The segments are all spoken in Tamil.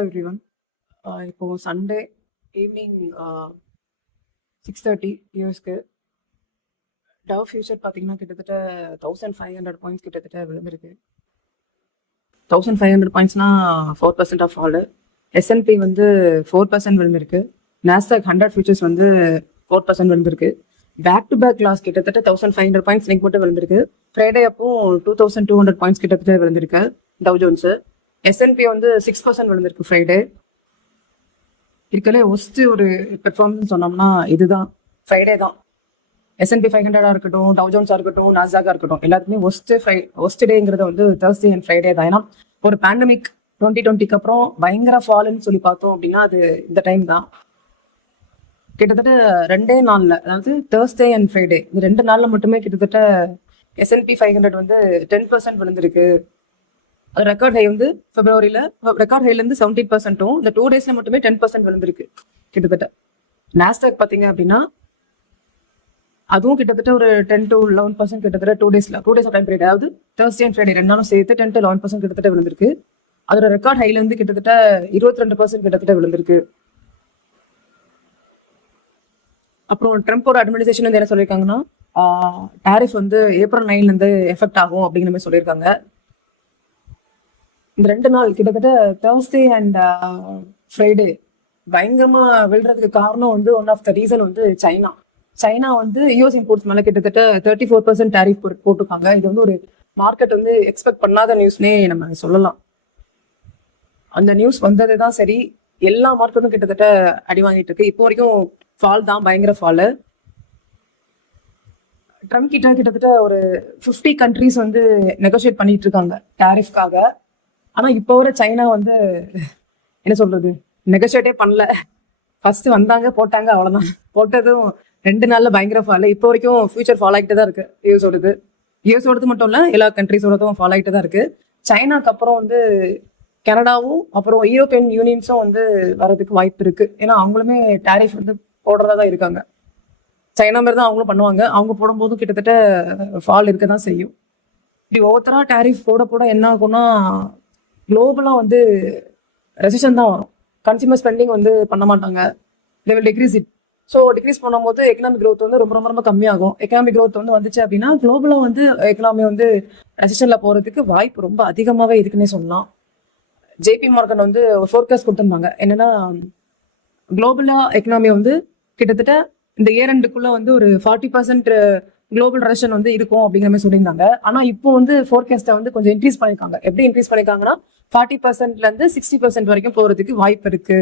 Hello everyone. இப்போ சண்டே ஈவினிங் 6:30 யூஎஸ்க்கு டவ் ஃபியூச்சர் பார்த்தீங்கன்னா கிட்டத்தட்ட 1500 பாயிண்ட்ஸ் கிட்டத்தட்ட விழுந்திருக்கு. 1500 பாயிண்ட்ஸ்னா 4% ஆஃப் ஆல். எஸ்என்பி வந்து 4% விழுந்திருக்கு. நாஸ்டாக் 100 ஃபியூச்சர்ஸ் வந்து 4% விழுந்திருக்கு. பேக் டு பேக் லாஸ் கிட்டத்தட்ட 1500 பாயிண்ட்ஸ் லிங்க் மட்டும் விழுந்திருக்கு. ஃப்ரைடே அப்போ 2200 பாயிண்ட்ஸ் கிட்டத்தட்ட விழுந்திருக்கு டவ் ஜோன்ஸு. எஸ்என்பி வந்து 6% விழுந்திருக்கு ஃப்ரைடே. இருக்கலே ஒஸ்ட்டு ஒரு பெர்ஃபார்மன்ஸ் சொன்னோம்னா இதுதான், ஃப்ரைடே தான். எஸ்என்பி 500 இருக்கட்டும், டவ் ஜோன்ஸாக இருக்கட்டும், நாஸ்டாக்காக இருக்கட்டும், எல்லாத்துக்குமே ஒஸ்ட் டேங்கிறது வந்து தேர்ஸ்டே அண்ட் ஃப்ரைடே தான். ஏன்னா ஒரு பேண்டமிக் 2020க்கு அப்புறம் பயங்கர ஃபால்னு சொல்லி பார்த்தோம் அப்படின்னா அது இந்த டைம் தான். கிட்டத்தட்ட 2 நாளில், அதாவது தேர்ஸ்டே அண்ட் ஃப்ரைடே, இந்த 2 நாளில் மட்டுமே கிட்டத்தட்ட எஸ்என்பி 500 வந்து 10% விழுந்திருக்கு. ரெக்கார்ட் ஹை வந்து பிப்ரவரியில், ரெக்கார்ட் ஹைலேருந்து 17%, இந்த 2 டேஸில் மட்டுமே 10% விழுந்திருக்கு கிட்டத்தட்ட. நாஸ்டாக் பார்த்தீங்க அப்படின்னா அதுவும் கிட்டத்தட்ட ஒரு 10 to 11% கிட்டத்தட்ட 2 டேஸ் ஆஃப் டைம் பீரியட், அதாவது தேர்ஸ்டே அண்ட் ஃப்ரைடே 2 நாளும் சேர்த்து 10 to 11% கிட்டத்தட்ட விழுந்திருக்கு. அதோட ரெக்கார்ட் ஹைலேருந்து கிட்டத்தட்ட 22% கிட்டத்தட்ட விழுந்திருக்கு. அப்புறம் ட்ரம்போட அட்மினிஸ்ட்ரேஷன் வந்து என்ன சொல்லியிருக்காங்கன்னா, டாரிஃப் வந்து April 9 எஃபெக்ட் ஆகும் அப்படிங்கிற மாதிரி சொல்லியிருக்காங்க. இந்த 2 நாள் கிட்டத்தட்ட தேர்ஸ்டே அண்ட் ஃப்ரைடே பயங்கரமா விழுறதுக்கு காரணம் வந்து ஒன் ஆஃப் த ரீசன் வந்து சைனா வந்து யூஎஸ் இம்போர்ட்ஸ் மேலே கிட்டத்தட்ட 34% டாரிஃப் போட்டிருக்காங்க. இது வந்து ஒரு மார்க்கெட் வந்து எக்ஸ்பெக்ட் பண்ணாத நியூஸ்னே நம்ம சொல்லலாம். அந்த நியூஸ் வந்தது தான் சரி, எல்லா மார்க்கெட்டும் கிட்டத்தட்ட அடி வாங்கிட்டு இருக்கு. இப்போ வரைக்கும் ஃபால் தான், பயங்கர ஃபாலு. ட்ரம்ப் கிட்ட கிட்டத்தட்ட ஒரு 50 கண்ட்ரிஸ் வந்து நெகோசியேட் பண்ணிட்டு இருக்காங்க டாரிஃப்காக. ஆனா இப்போ வர சைனா வந்து என்ன சொல்றது, நெகோசியேட்டே பண்ணல. ஃபர்ஸ்ட் வந்தாங்க, போட்டாங்க, அவ்வளவுதான். போட்டதும் 2 நாள்ல பயங்கர ஃபால். இப்போ வரைக்கும் ஃபியூச்சர் ஃபால் ஆகிட்டு தான் இருக்கு. யூஎஸோடது மட்டும் இல்ல, எல்லா கண்ட்ரிஸோடதும் ஃபால் ஆகிட்டு தான் இருக்கு. சைனாக்கு அப்புறம் வந்து கனடாவும் அப்புறம் யூரோப்பியன் யூனியன்ஸும் வந்து வரதுக்கு வாய்ப்பு இருக்கு. ஏன்னா அவங்களுமே டாரிஃப் வந்து போடுறதா தான் இருக்காங்க. சைனா மாதிரி தான் அவங்களும் பண்ணுவாங்க. அவங்க போடும்போதும் கிட்டத்தட்ட ஃபால் இருக்க தான் செய்யும். இப்படி ஒவ்வொருத்தரா டாரிஃப் போட என்ன ஆகும்னா குளோபலா வந்து ரெசிஷன் தான் வரும். கன்சியூமர் ஸ்பெண்டிங் வந்து பண்ண மாட்டாங்க. They will decrease it. So degrees பண்ணும்போது எக்கனாமிக் க்ரோத் வந்து ரொம்ப கம்மியாகும். எக்கனாமிக் க்ரோத் வந்து வந்துச்சு அப்படின்னா குளோபலாக வந்து எக்கனாமி வந்து ரெசிஷனில் போகிறதுக்கு வாய்ப்பு ரொம்ப அதிகமாகவே இருக்குன்னே சொல்லலாம். ஜேபி மார்க்கெட் வந்து ஒரு ஃபோர்காஸ்ட் கொடுத்துருந்தாங்க. என்னன்னா குளோபலாக எக்கனாமி வந்து கிட்டத்தட்ட இந்த இயர் எண்டுக்குள்ள வந்து ஒரு 40% குளோபல் ரெசிஷன் வந்து இருக்கும் அப்படிங்கிற மாதிரி சொல்லியிருந்தாங்க. ஆனால் இப்போ வந்து ஃபோர்காஸ்ட்டை வந்து கொஞ்சம் இன்க்ரீஸ் பண்ணியிருக்காங்க. எப்படி இன்க்ரீஸ் பண்ணியிருக்காங்கன்னா 40%லேருந்து 60% வரைக்கும் போகிறதுக்கு வாய்ப்பு இருக்கு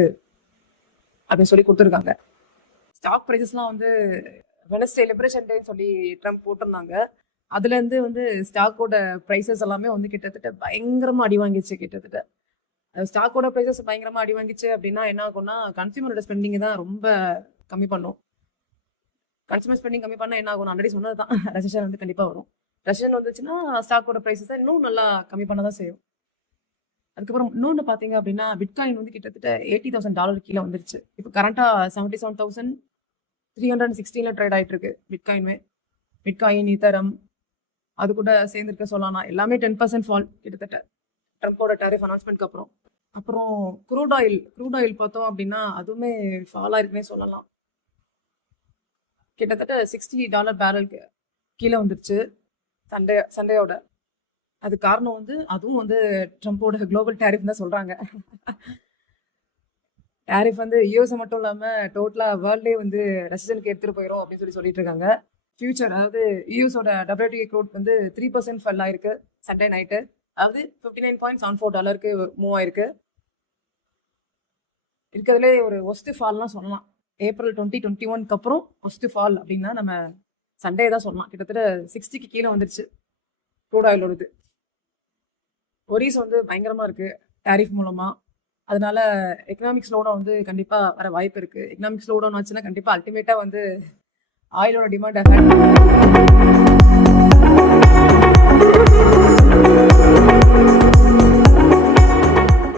அப்படின்னு சொல்லி கொடுத்துருக்காங்க. ஸ்டாக் ப்ரைஸஸ்லாம் வந்து வெனஸ்டே லிபரேஷன் டேன்னு சொல்லி ட்ரம்ப் போட்டிருந்தாங்க. அதுலேருந்து வந்து ஸ்டாக்கோட ப்ரைஸஸ் எல்லாமே வந்து கிட்டத்தட்ட பயங்கரமாக அடி வாங்கிச்சு. கிட்டத்தட்ட ஸ்டாக்கோட ப்ரைஸஸ் பயங்கரமாக அடி வாங்கிச்சு அப்படின்னா என்ன ஆகும்னா கன்சியூமரோட ஸ்பெண்டிங் தான் ரொம்ப கம்மி பண்ணும். கன்சியூமர் ஸ்பெண்டிங் கம்மி பண்ணால் என்ன ஆகும், ஆல்ரெடி சொன்னது தான், ரெசிஷன் வந்து கண்டிப்பாக வரும். ரெசிஷன் வந்துச்சுன்னா ஸ்டாக்கோட ப்ரைஸஸ் இன்னும் நல்லா கம்மி பண்ண தான் செய்யும். அதுக்கப்புறம் இன்னொன்று பார்த்தீங்க அப்படின்னா பிட்காயின் வந்து கிட்டத்தட்ட $80,000 கீழே வந்துருச்சு. இப்போ கரண்ட்டாக 77,316 ட்ரேட் ஆகிட்டு இருக்கு பிட்காயின், ஈத்தரம், அது கூட சேர்ந்துருக்க சொல்லானா எல்லாமே 10% ஃபால் கிட்டத்தட்ட ட்ரம்போட டாரிஃப் அனௌன்ஸ்மெண்ட்க்கு அப்புறம். அப்புறம் க்ரூட் ஆயில் பார்த்தோம் அப்படின்னா அதுவுமே ஃபாலாக இருக்குன்னே சொல்லலாம். கிட்டத்தட்ட $60 பேரலுக்கு கீழே வந்துருச்சு சண்டையோட. அது காரணம் வந்து அதுவும் வந்து ட்ரம்போட குளோபல் டாரிஃப் தான் சொல்றாங்க. டாரிஃப் வந்து யூஎஸ் மட்டும் இல்லாமல் டோட்டலாக வேர்ல்டே வந்து ரெசிஷனுக்கு எடுத்துட்டு போயிடும் அப்படின்னு சொல்லிட்டு இருக்காங்க. ஃபியூச்சர், அதாவது யூஎஸோட WTI க்ரூட் வந்து 3% ஃபல் ஆயிருக்கு சண்டே நைட்டு. அதாவது $59.74 மூவ் ஆயிருக்கு. இருக்கிறதுலே ஒரு ஒஸ்ட் ஃபால்லாம் சொல்லலாம். April 2021 அப்புறம் ஒஸ்ட் ஃபால் அப்படின்னா நம்ம சண்டே தான் சொல்லலாம். கிட்டத்தட்ட 60க்கு கீழே வந்துருச்சு க்ரூட் ஆயிலோடது. ஒரீஸ் வந்து பயங்கரமா இருக்கு டாரிஃப் மூலமா. அதனால எக்கனாமிக் ஸ்லோடவுன் வந்து கண்டிப்பா வர வாய்ப்பு இருக்கு. எக்கனாமிக் ஸ்லோடவுன் ஆச்சுன்னா கண்டிப்பா அல்டிமேட்டா வந்து ஆயிலோட டிமாண்ட்